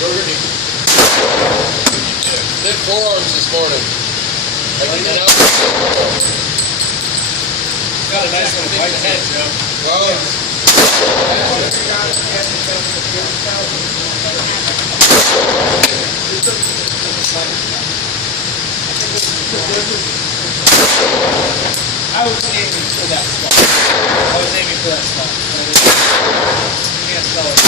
Burgundy. Did forearms this morning. Like, and I was got a nice little white head, Joe. well, I was aiming for that spot. I was aiming for that spot. You can't tell it.